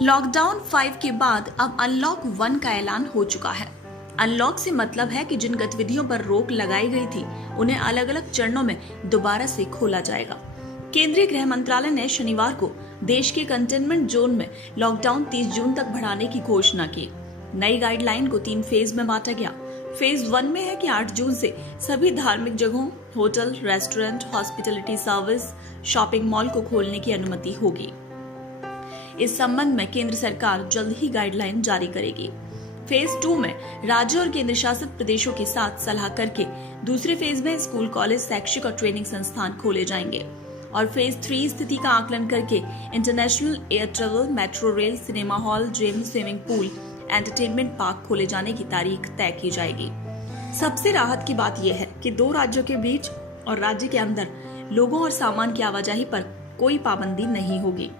Lockdown 5 के बाद अब अनलॉक 1 का ऐलान हो चुका है। अनलॉक से मतलब है कि जिन गतिविधियों पर रोक लगाई गई थी उन्हें अलग अलग चरणों में दोबारा से खोला जाएगा। केंद्रीय गृह मंत्रालय ने शनिवार को देश के कंटेनमेंट जोन में लॉकडाउन 30 जून तक बढ़ाने की घोषणा की। नई गाइडलाइन को 3 फेज में बांटा गया। फेज 1 में है कि 8 जून से सभी धार्मिक जगहों, hotel, restaurant, hospitality service, shopping mall को खोलने की अनुमति होगी। इस संबंध में केंद्र सरकार जल्द ही गाइडलाइन जारी करेगी। फेज 2 में राज्य और केंद्र शासित प्रदेशों के साथ सलाह करके दूसरे फेज में स्कूल, कॉलेज, शैक्षिक और ट्रेनिंग संस्थान खोले जाएंगे और फेज 3 स्थिति का आकलन करके international air travel, metro rail, cinema hall, gym, swimming pool, entertainment park खोले जाने की तारीख तय की जाएगी। सबसे राहत की बात यह है कि 2 राज्यों के बीच और राज्य के अंदर लोगों और सामान की आवाजाही पर कोई पाबंदी नहीं होगी।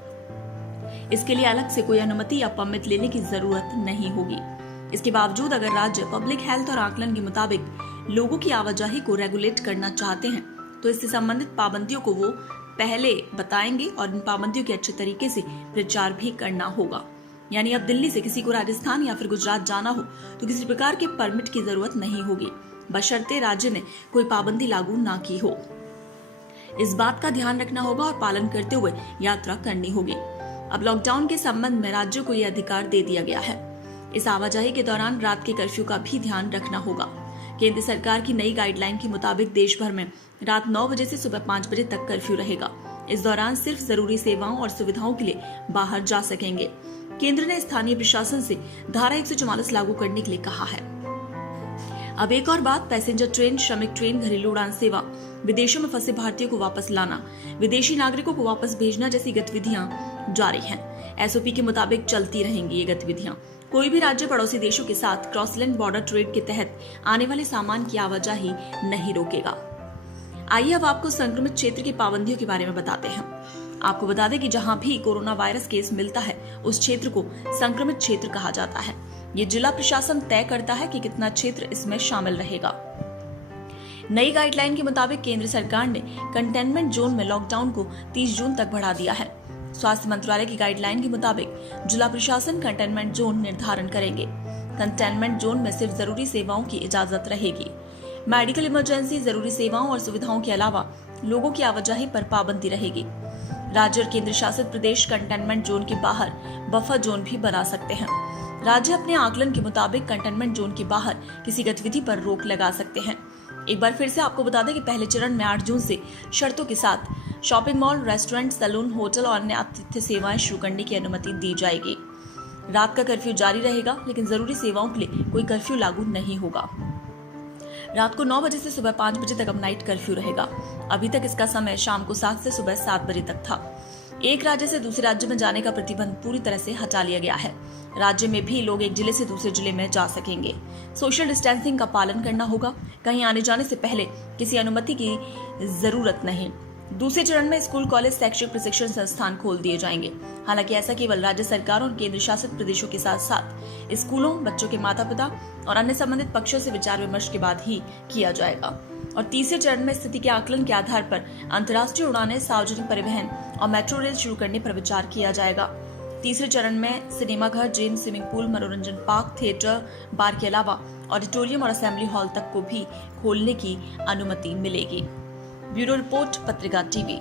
इसके लिए अलग से कोई अनुमति या परमिट लेने की जरूरत नहीं होगी। इसके बावजूद अगर राज्य पब्लिक हेल्थ और आकलन के मुताबिक लोगों की आवाजाही को रेगुलेट करना चाहते हैं तो इससे संबंधित पाबंदियों को वो पहले बताएंगे और इन पाबंदियों के अच्छे तरीके से प्रचार भी करना होगा। यानी अब दिल्ली से किसी को राजस्थान या फिर गुजरात जाना हो तो किसी प्रकार के परमिट की जरूरत नहीं होगी, बशर्ते राज्य ने कोई पाबंदी लागू ना की हो। इस बात का ध्यान रखना होगा और पालन करते हुए यात्रा करनी होगी। अब लॉकडाउन के संबंध में राज्यों को यह अधिकार दे दिया गया है। इस आवाजाही के दौरान रात के कर्फ्यू का भी ध्यान रखना होगा। केंद्र सरकार की नई गाइडलाइन के मुताबिक देश भर में रात 9 बजे से सुबह 5 बजे तक कर्फ्यू रहेगा। इस दौरान सिर्फ जरूरी सेवाओं और सुविधाओं के लिए बाहर जा सकेंगे। केंद्र ने स्थानीय प्रशासन से धारा 144 लागू करने के लिए कहा है। अब एक और बात, पैसेंजर ट्रेन, श्रमिक ट्रेन, घरेलू उड़ान सेवा, विदेशों में फंसे भारतीयों को वापस लाना, विदेशी नागरिकों को वापस भेजना जैसी गतिविधियां जारी हैं। एसओपी के मुताबिक चलती रहेंगी ये गतिविधियां। कोई भी राज्य पड़ोसी देशों के साथ क्रॉसलैंड बॉर्डर ट्रेड के तहत आने वाले सामान की आवाजाही नहीं रोकेगा। आइए अब आपको संक्रमित क्षेत्र की पाबंदियों के बारे में बताते हैं। आपको बता दें कि जहां भी कोरोना वायरस केस मिलता है उस क्षेत्र को संक्रमित क्षेत्र कहा जाता है। ये जिला प्रशासन तय करता है कि कितना क्षेत्र इसमें शामिल रहेगा। नई गाइडलाइन के मुताबिक केंद्र सरकार ने कंटेनमेंट जोन में लॉकडाउन को 30 जून तक बढ़ा दिया है। स्वास्थ्य मंत्रालय की गाइडलाइन के मुताबिक जिला प्रशासन कंटेनमेंट जोन निर्धारण करेंगे। कंटेनमेंट जोन में सिर्फ जरूरी सेवाओं की इजाजत रहेगी। मेडिकल इमरजेंसी, जरूरी सेवाओं और सुविधाओं के अलावा लोगों की आवाजाही पर पाबंदी रहेगी। राज्य और केंद्र शासित प्रदेश कंटेनमेंट जोन के बाहर बफर जोन भी बना सकते हैं। राज्य अपने आकलन के मुताबिक कंटेनमेंट जोन के बाहर किसी गतिविधि पर रोक लगा सकते हैं। एक बार फिर से आपको बता दें कि पहले चरण में 8 जून से शर्तों के साथ shopping mall, restaurant, salon, hotel और अन्य आतिथ्य सेवाएं शुरू करने की अनुमति दी जाएगी। रात का कर्फ्यू जारी रहेगा, लेकिन जरूरी सेवाओं के लिए कोई कर्फ्यू लागू नहीं होगा। रात को 9 बजे से सुबह 5 बजे तक अब नाइट कर्फ्यू रहेगा। अभी तक इसका समय शाम को 7 से सुबह 7 बजे तक था। एक राज्य से दूसरे राज्य में जाने का प्रतिबंध पूरी तरह से हटा लिया गया है। राज्य में भी लोग एक जिले से दूसरे जिले में जा सकेंगे। सोशल डिस्टेंसिंग का पालन करना होगा। कहीं आने जाने से पहले किसी अनुमति की जरूरत नहीं। दूसरे चरण में स्कूल, कॉलेज, शैक्षिक प्रशिक्षण संस्थान खोल दिए जाएंगे। हालांकि ऐसा केवल राज्य सरकारों और केंद्र शासित प्रदेशों के साथ साथ स्कूलों, बच्चों के माता पिता और अन्य संबंधित पक्षों से विचार विमर्श के बाद ही किया जाएगा। और तीसरे चरण में स्थिति के आकलन के आधार पर अंतर्राष्ट्रीय उड़ानें, सार्वजनिक परिवहन और मेट्रो रेल शुरू करने पर विचार किया जाएगा। तीसरे चरण में सिनेमाघर, जिम, स्विमिंग पूल, मनोरंजन पार्क, थिएटर, बार के अलावा ऑडिटोरियम और असेंबली हॉल तक को भी खोलने की अनुमति मिलेगी। ब्यूरो रिपोर्ट, पत्रिका टीवी।